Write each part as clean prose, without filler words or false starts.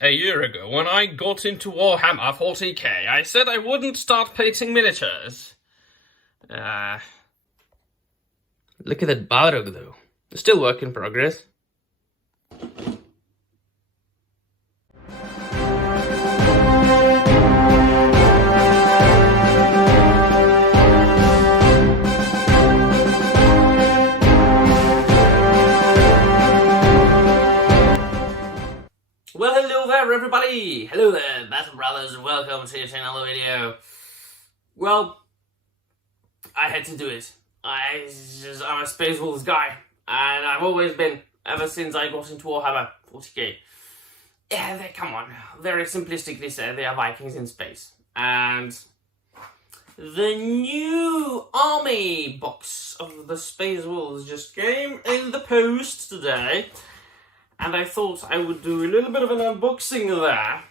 A year ago, when I got into Warhammer 40k, I said I wouldn't start painting miniatures. Look at that Balrog, though. Still work in progress. Well, hello there, everybody! Hello there, Battle Brothers, and welcome to yet another video. Well, I had to do it. I'm a Space Wolves guy, and I've always been, ever since I got into Warhammer 40k. Yeah, come on, very simplistically said, they are Vikings in space. And the new army box of the Space Wolves just came in the post today. And I thought I would do a little bit of an unboxing there.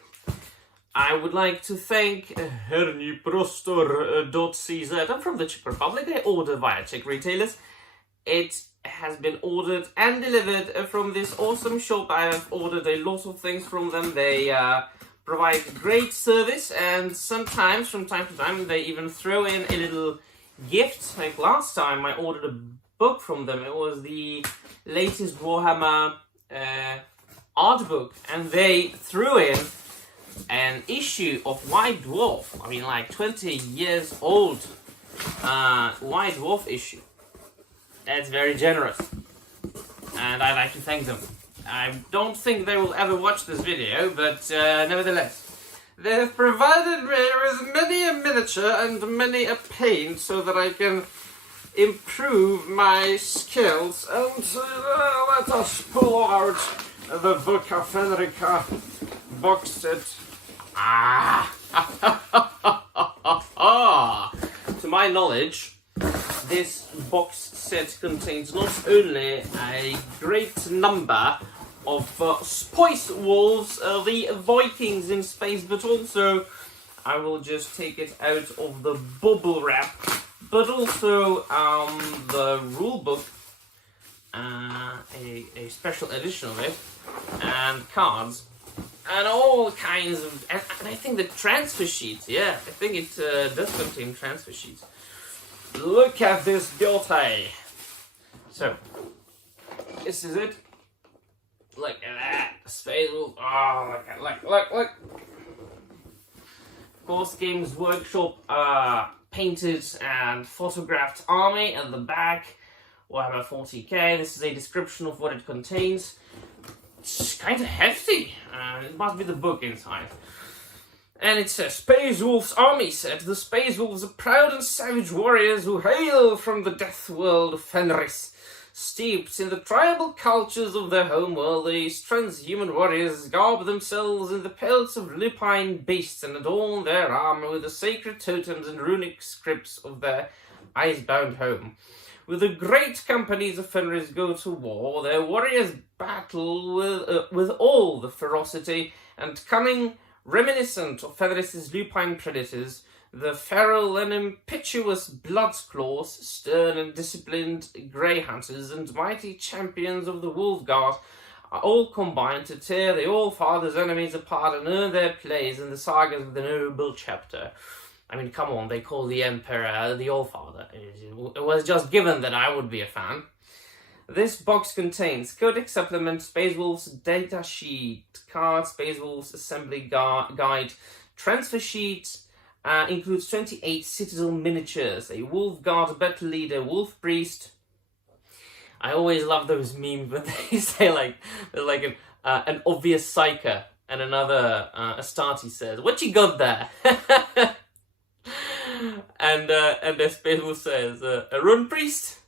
I would like to thank herniprostor.cz. I'm from the Czech Republic. I order via Czech retailers. It has been ordered and delivered from this awesome shop. I have ordered a lot of things from them. They provide great service, and sometimes, from time to time, they even throw in a little gift. Like last time I ordered a book from them. It was the latest Warhammer art book, and they threw in an issue of White Dwarf. I mean, like 20 years old White Dwarf issue. That's very generous, and I'd like to thank them. I don't think they will ever watch this video, but nevertheless, they have provided me with many a miniature and many a paint so that I can improve my skills. And let us pull out the Book of Fenrica box set. To my knowledge, this box set contains not only a great number of Space Wolves, the Vikings in space, but also I will just take it out of the bubble wrap, but also the rule book, a special edition of it, and cards, and all kinds of, and I think the transfer sheets, yeah, I think it does contain transfer sheets. Look at this beauty! So, this is it. Look at that, Space Wolf, oh, look. Of course, Games Workshop, painted and photographed army at the back. Warhammer 40k. This is a description of what it contains. It's kind of hefty. It must be the book inside. And it says, Space Wolves army set. The Space Wolves are proud and savage warriors who hail from the death world of Fenris. Steeped in the tribal cultures of their homeworld, these transhuman warriors garb themselves in the pelts of lupine beasts and adorn their armor with the sacred totems and runic scripts of their icebound home. With the great companies of Fenris go to war, their warriors battle with all the ferocity and cunning reminiscent of Fenris's lupine predators. The feral and impetuous Bloodsclaws, stern and disciplined Grey Hunters, and mighty champions of the Wolfguard are all combined to tear the All-Father's enemies apart and earn their place in the sagas of the Noble Chapter. I mean, come on, they call the Emperor the All-Father. It was just given that I would be a fan. This box contains Codex Supplement, Space Wolves Datasheet, Card, Space Wolves Assembly Guide, Transfer Sheet, includes 28 Citadel miniatures, a Wolf Guard battle leader, Wolf Priest. I always love those memes when they say there's like an obvious psyker and another Astarte says, "What you got there?" and the Space Wolf says, "A Rune Priest."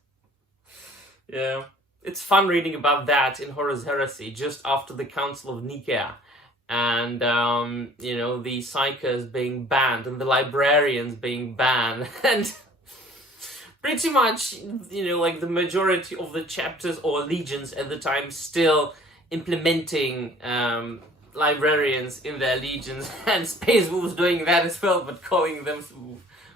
Yeah, it's fun reading about that in Horus Heresy just after the Council of Nicaea. And, the Psychers being banned and the Librarians being banned. And pretty much, the majority of the chapters or legions at the time still implementing Librarians in their legions. And Space Wolves doing that as well, but calling them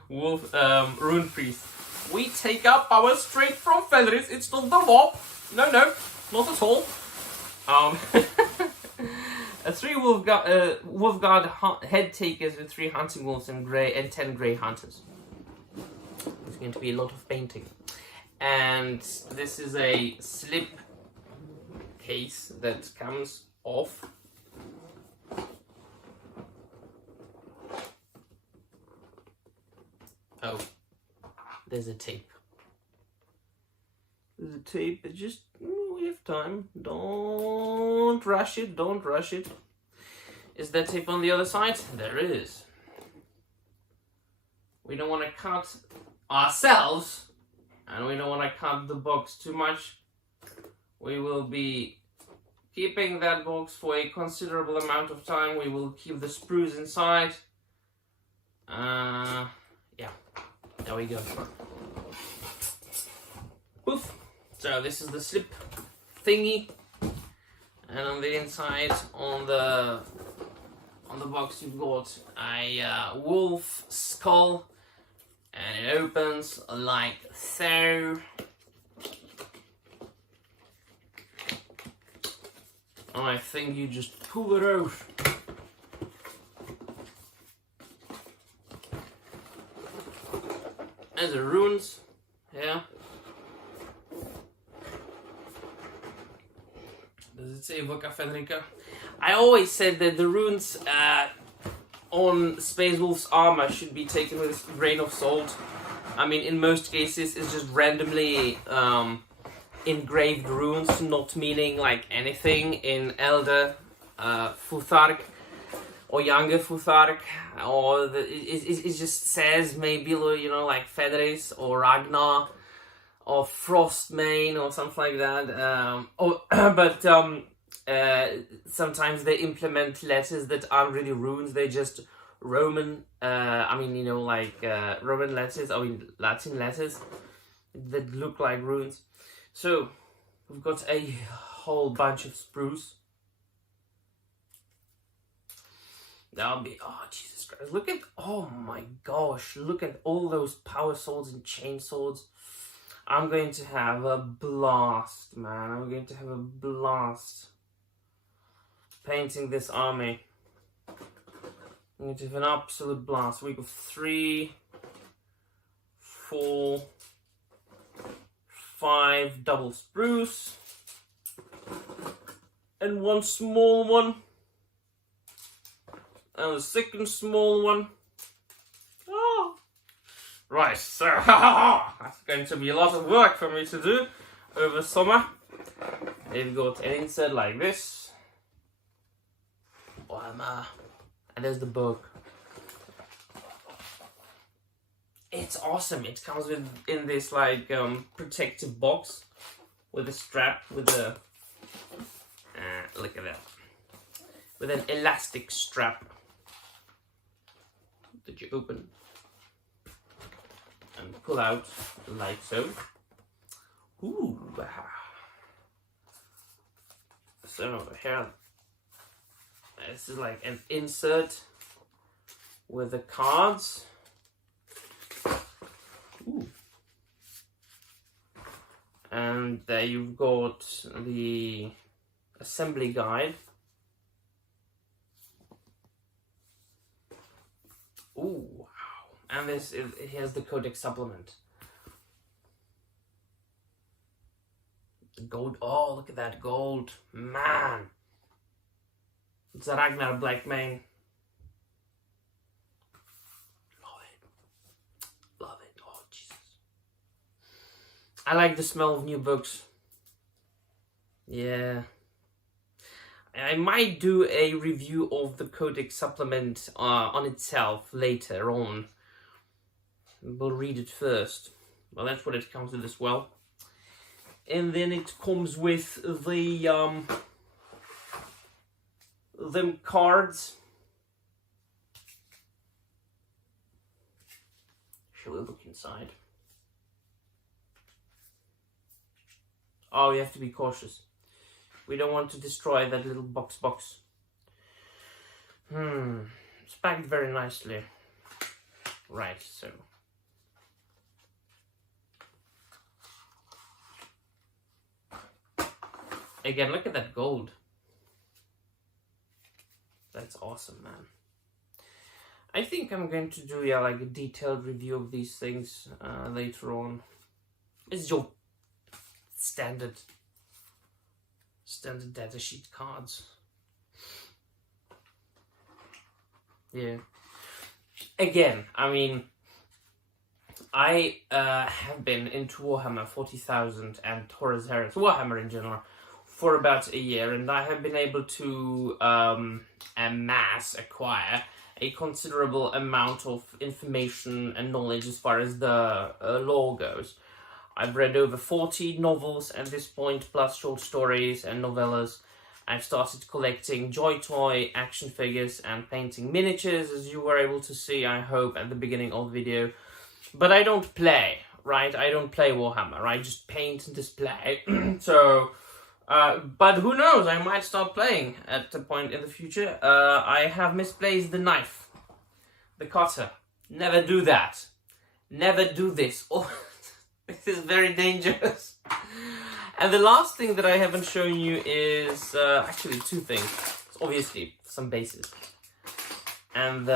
Rune Priests. We take our power straight from Fenris. It's not the warp. No, not at all. 3 Wolfguard head takers with 3 hunting wolves and 10 grey hunters. There's going to be a lot of painting. And this is a slip case that comes off. Oh, there's a tape. There's a tape. It's just, we have time. Don't rush it. Don't rush it. Is there tape on the other side? There is. We don't want to cut ourselves, and we don't want to cut the box too much. We will be keeping that box for a considerable amount of time. We will keep the sprues inside. Yeah, there we go. Poof. So this is the slip thingy, and on the inside, on the box, you've got a wolf skull, and it opens like so. And I think you just pull it out. There's the runes here. Does it say Voca Federica? I always said that the runes on Space Wolf's armor should be taken with a grain of salt. I mean, in most cases, it's just randomly engraved runes, not meaning like anything in Elder Futhark or younger Futhark, or it just says maybe, you know, like Fedris or Ragnar or Frostmane or something like that. But sometimes they implement letters that aren't really runes. They're just Roman, I mean, you know, like Roman letters, I mean Latin letters that look like runes. So we've got a whole bunch of spruce. That'll be, oh Jesus Christ, look at, oh my gosh, look at all those power swords and chain swords. I'm going to have a blast, man. I'm going to have a blast painting this army. I'm going to have an absolute blast. We got 3, 4, 5 double spruce and 1 small one. And a second small one. Oh. Right, so that's going to be a lot of work for me to do over summer. They've got an insert like this. Warhammer. And there's the book. It's awesome. It comes in this like protective box with a strap with a look at that, with an elastic strap that you open and pull out like so. Ooh. So here, this is like an insert with the cards. Ooh. And there you've got the assembly guide. Ooh, wow. And here's the Codex supplement. The gold, oh, look at that gold. Man. It's a Ragnar Blackmane. Love it. Oh, Jesus. I like the smell of new books. Yeah. I might do a review of the Codex supplement on itself later on. We'll read it first. Well, that's what it comes with as well. And then it comes with the them cards. Shall we look inside? Oh, you have to be cautious. We don't want to destroy that little box. It's packed very nicely. Right, so. Again, look at that gold. That's awesome, man. I think I'm going to do like a detailed review of these things later on. It's your standard datasheet cards. Yeah. Again, I mean, I have been into Warhammer 40,000 and Horus Heresy, Warhammer in general, for about a year, and I have been able to acquire a considerable amount of information and knowledge as far as the lore goes. I've read over 40 novels at this point, plus short stories and novellas. I've started collecting Joy Toy action figures and painting miniatures, as you were able to see, I hope, at the beginning of the video. But I don't play, right? I don't play Warhammer, I just paint and display. So, but who knows, I might start playing at a point in the future. I have misplaced the knife, the cutter. Never do that. Never do this. Oh, this is very dangerous. And the last thing that I haven't shown you is actually two things. It's obviously some bases. And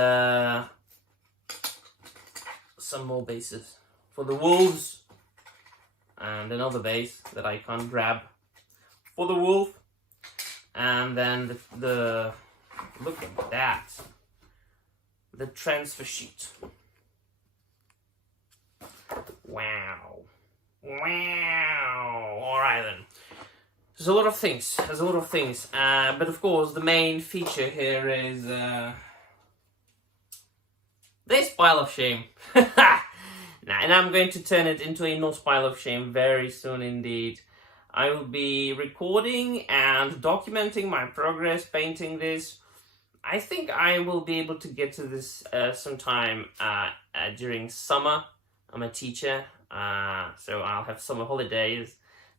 some more bases for the wolves, and another base that I can't grab for the wolf, and then the look at that, the transfer sheet. Wow. Alright then. There's a lot of things. But of course, the main feature here is this pile of shame. And I'm going to turn it into a not pile of shame very soon indeed. I will be recording and documenting my progress painting this. I think I will be able to get to this sometime during summer. I'm a teacher, so I'll have summer holidays,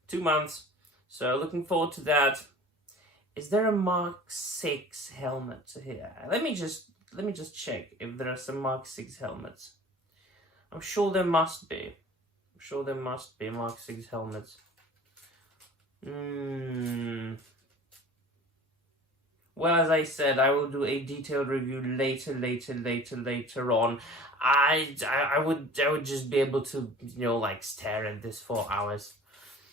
2 months. So looking forward to that. Is there a Mark 6 helmet here? Let me just check if there are some Mark 6 helmets. I'm sure there must be. Mark 6 helmets. Well, as I said, I will do a detailed review later on. I would just be able to, like stare at this for hours.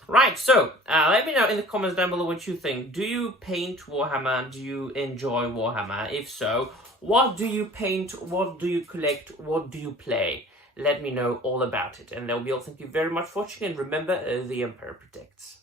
Right, so let me know in the comments down below what you think. Do you paint Warhammer? Do you enjoy Warhammer? If so, what do you paint? What do you collect? What do you play? Let me know all about it. And that will be all. Thank you very much for watching. And remember, the Emperor protects.